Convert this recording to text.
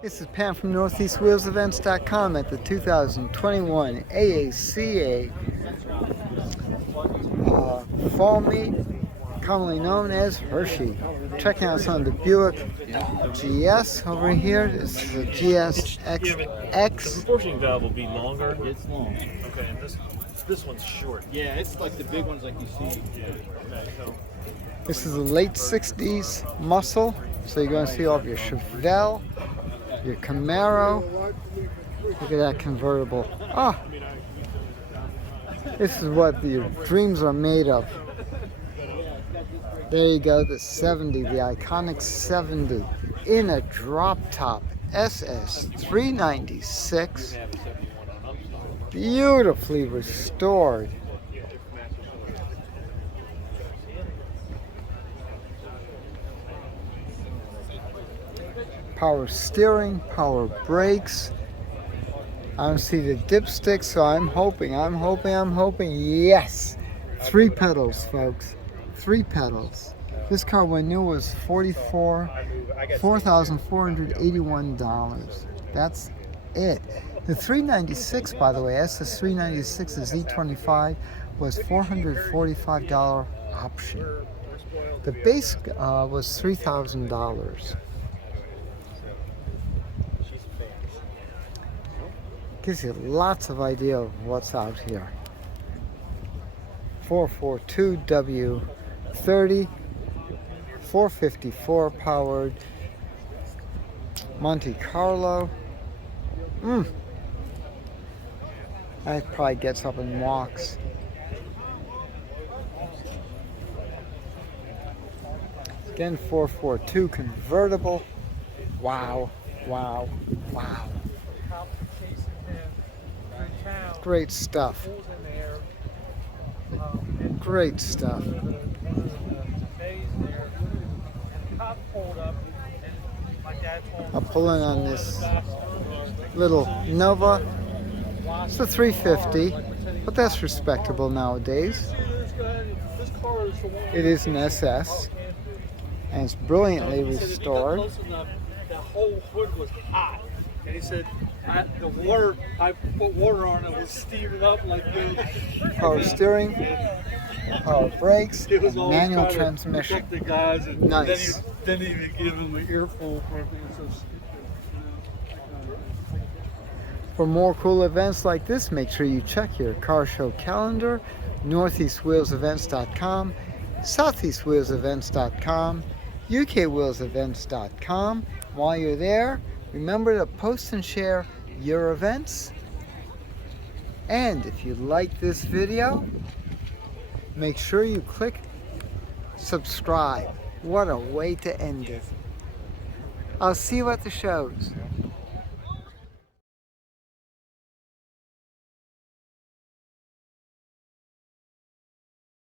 This is Pam from NortheastWheelsEvents.com at the 2021 AACA Fall Meet, commonly known as Hershey. Checking out some of the Buick GS over here. This is a GSX. The proportioning valve will be longer. It's long. Okay, and this one's short. Yeah, it's like the big ones like you see. Yeah. Okay, so This is a late 60s muscle. So you're going to see all of your Chevelle, your Camaro. Look at that convertible. Ah, this is what your dreams are made of. There you go, the 70, the iconic 70 in a drop top SS 396. Beautifully restored. Power steering, power brakes. I don't see the dipstick, so I'm hoping. Yes! 3 pedals, folks. 3 pedals. This car when new was $4,481. That's it. The 396, by the way, SS 396, the Z25, was $445 option. The base was $3,000. Gives you lots of idea of what's out here. 442W30, 454 powered Monte Carlo. That probably gets up and walks. Again, 442 convertible. Wow, wow, wow. Great stuff. Great stuff. I'll pull in on this little Nova. It's a 350, but that's respectable nowadays. It is an SS, and it's brilliantly restored. The whole hood was hot. And he said, I put water on it, was steaming up like this. Power steering, power brakes, and manual transmission. The guys and Nice. Didn't even give him an earful for it. For more cool events like this, make sure you check your car show calendar, NortheastWheelsEvents.com, SoutheastWheelsEvents.com, UKWheelsEvents.com. While you're there, remember to post and share your events. And if you like this video, make sure you click subscribe. What a way to end it. I'll see you at the shows.